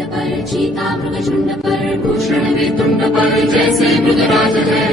मुंड पर, चीता मृगशुंड पर, भूषण में तुंड पर, जैसे मृगराज है।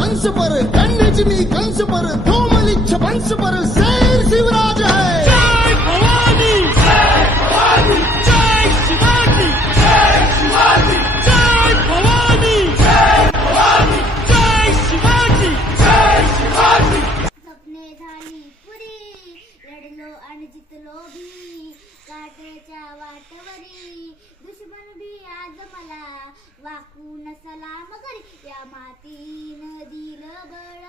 अंश पर कन्याजनी कंस पर धूमलिच्छ वंश पर शेर शिवराज है। जय भवानी, जय भवानी, जय शिवाजी, जय शिवाजी, जय भवानी, जय भवानी, जय शिवाजी, जय शिवाजी। सपने झाली पुरी, लढलो आणि जितलो भी, काट्याच्या वाटवरी दुश्मन भी आज मला वाकून सलाम करी। या मातीनं दिलं बळ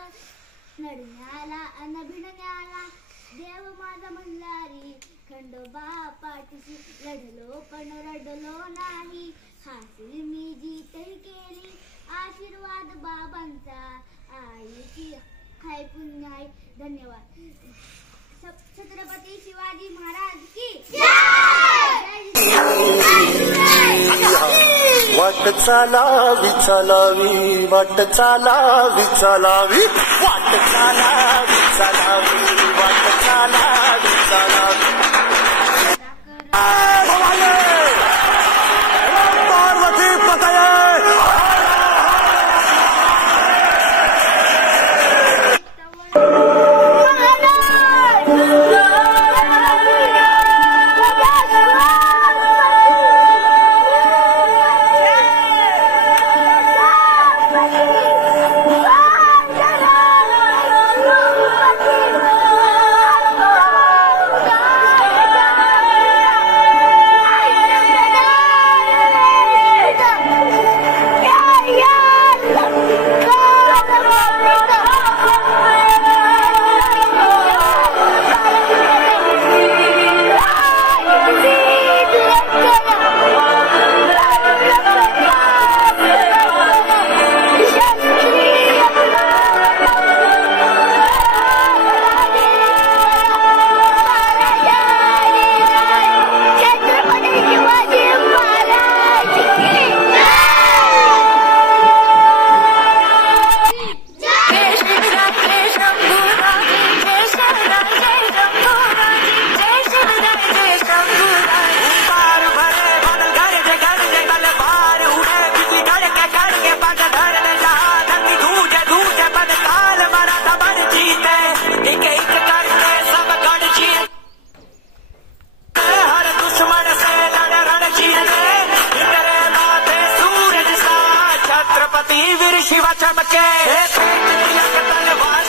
लढण्याला अन भिडण्याला, देव माझा मल्हारी खंडोबा पाठीशी, लढलो पण रडलो नाही, हासी मी जीतही केली, आशीर्वाद बाबांचा आईची हाय पुण्य आहे। धन्यवाद। छत्रपती शिवाजी महाराज की वाट चालावी चालावी, वाट चालावी चालावी, वाट चालावी चालावी, वाट चालावी चालावी। पार्वती पतये। शिवा चमके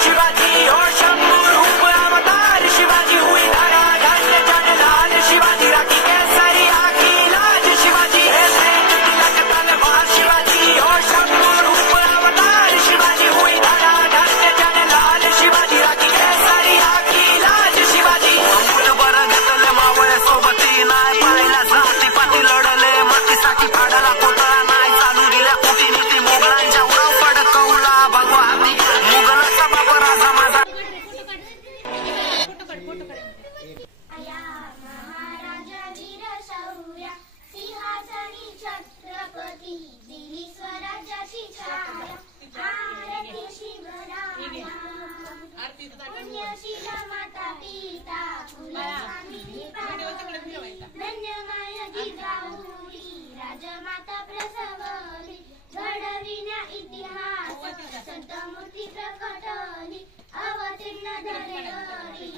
शिवाजी और शंभू रूप अवतार शिवाजी हुई धारा धन्य जन लाल शिवाजी राखी केसरी आखी लाज शिवाजी तलवार शिवाजी और शंभू रूप अवतार शिवाजी हुई धारा धन्य जन लाल शिवाजी राखी केसरी आखी लाज शिवाजी बरं घेतले मावळे सोबती नाही पाहिला जाती पाती लढले मातीसाठी फाडला कोटा नाही चालू दिल्या कुटीनीती मुघलांच्या उराव पडकवला भगवानी मुघल पुण्यशीला माता पिता फुले स्वामिनी पावली धन्य माय जिजाऊनी राजमाता प्रसवली घडविण्या इतिहास संत मूर्ती प्रकटली अवतीर्ण धरेवरी